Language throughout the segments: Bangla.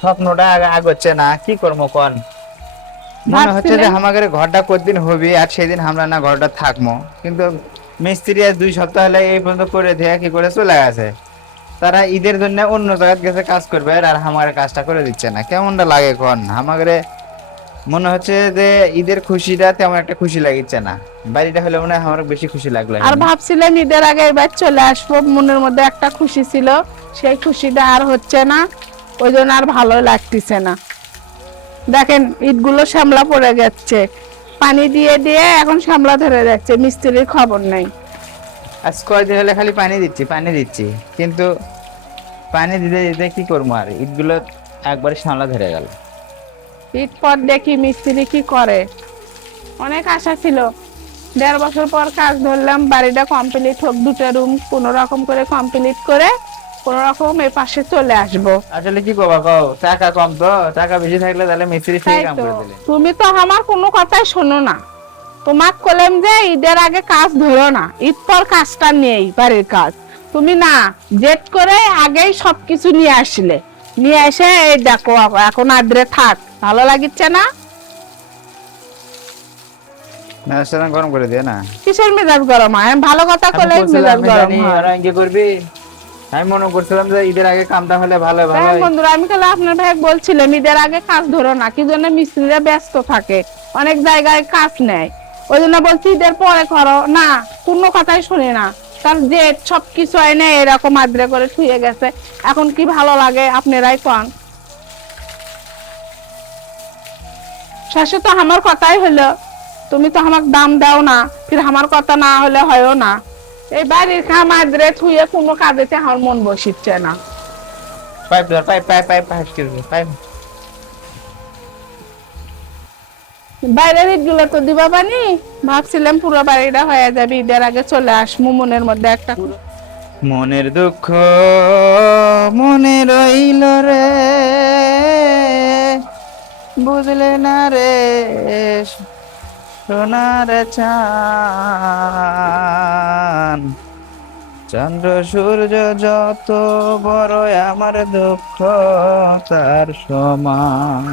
স্বপ্নটা আগোচ্ছে না, কি করবো কোন? মনে হচ্ছে যে আমাদের ঘরটা কতদিন হবে আর সেদিন আমরা না ঘরটা থাকবো, কিন্তু মিস্ত্রি আজ 2 সপ্তাহ হলে এই পর্যন্ত করে দিয়ে কি করে চলে গেছে। তারা ঈদের জন্য অন্য জায়গায় গেছে কাজ করবে আর আমার কাজটা করে দিচ্ছে না, কেমনটা লাগে কোন? আমাদের মনে হচ্ছে যে ঈদের খুশিটা তেমন একটা খুশি লাগিচ্ছে না। বাড়িটা হলে মনে হয় আমার বেশি খুশি লাগলো। আর ভাবছিলাম ঈদের আগে এবার চলে আসবো, মনের মধ্যে একটা খুশি ছিল, সেই খুশিটা আর হচ্ছে না, ওই জন্য আর ভালো লাগতেছে না। দেখেন ইটগুলো শ্যামলা পড়ে যাচ্ছে, পানি দিয়ে দিয়ে এখন শ্যামলা ধরে যাচ্ছে, মিস্ত্রির খবর নাই। আজ কয়দিন হলে খালি পানি দিচ্ছি পানি দিচ্ছি, কিন্তু পানি দিতে দিতে কি করবো, আর ইটগুলো একবারে সামলা ধরে গেল। ঈদ পর দেখি মিস্ত্রি কি করে। অনেক আশা ছিল, 1.5 বছর পর কাজ ধরলাম, বাড়িটা কমপ্লিট হোক, 2টা রুম কোন রকম করে কমপ্লিট করে কোন রকম এই পাশে চলে আসবো। আসলে কি করবা কও, টাকা কম তো, টাকা বেশি থাকলে তাহলে মিস্ত্রি ফ্রি তাই কাম তো, করে দিলে। তুমি তো আমার কোনো কথাই শোনো না। তোমাক কইলাম যে ঈদের আগে কাজ ধরো না, ঈদ পর কাজটা নেই, বাড়ির কাজ। তুমি না জেদ করে আগেই সবকিছু নিয়ে আসলে, নিয়ে এসে এই দেখো এখন আদ্রে থাক, ভালো লাগিচ্ছে না? না সেটা গরম করে দিয়ে না। কিসের মেজাজ গরম হয়? আমি ভালো কথা আমি কইলে বলছিলাম, মেজাজ আমি গরম জানি হয়। ওরা কি করবি, আমি মনে করছিলাম যে ঈদের আগে কামটা হলে ভালো ভালো হ্যাঁ বন্ধুরা, আমি তাহলে আপনার ভাই বলছিলাম ঈদের আগে কাজ ধরো না, কি জন্য মিস্ত্রিরা ব্যস্ত থাকে, অনেক জায়গায় কাজ নেয়, ওই জন্য বলছি ঈদের পরে করো না, কোনো কথাই শুনি না। তার যে সবকিছু এনে এরকম আদ্রে করে শুয়ে গেছে, এখন কি ভালো লাগে আপনারাই কন। শেষে তো আমার কথাই হলো, তুমি তো আমাকে দাম দাও না, ফির আমার কথা না হলে হয়ও না। এই বাড়ির কাম আদ্রে থুয়ে কোনো কাজেতে আমার মন বসিচ্ছে না। পাইপ ধর, পাইপ পাইপ পাইপ পাইপ করবি পাইপ। বাইরের ইটগুলো তো দিবা বানি, ভাবছিলাম পুরো বাড়িটা হয়ে যাবে, ঈদের আগে চলে আসবো, মনের মধ্যে একটা মনের দুঃখ মনে রইল রে, বুঝলে না রে সোনার চান। চন্দ্র সূর্য যত বড় আমার দুঃখ তার সমান।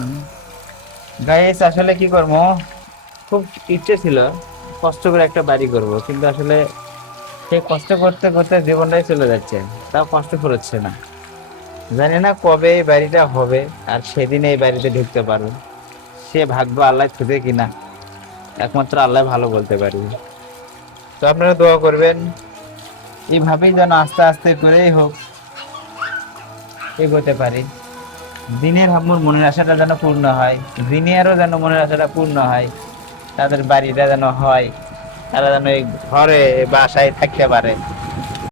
গাইস আসলে কি করবো, খুব ইচ্ছে ছিল কষ্ট করে একটা বাড়ি করব, কিন্তু আসলে সেই কষ্ট করতে করতে জীবনটাই চলে যাচ্ছে, তাও কষ্ট করছে না। জানি না কবে এই বাড়িটা হবে আর সেদিন এই বাড়িতে ঢুকতে পারবো, সে ভাগ্য আল্লাহ খুঁজে কিনা একমাত্র আল্লাহ ভালো বলতে পারবে। তো আপনারা দোয়া করবেন, এইভাবেই যেন আস্তে আস্তে করেই হোক এগোতে পারি। দিনের আমার মনের আশাটা যেন পূর্ণ হয়, দিনেরও যেন মনের আশাটা পূর্ণ হয়, তাদের বাড়িটা যেন হয়, তারা যেন এই ঘরে বাসায় থাকতে পারে।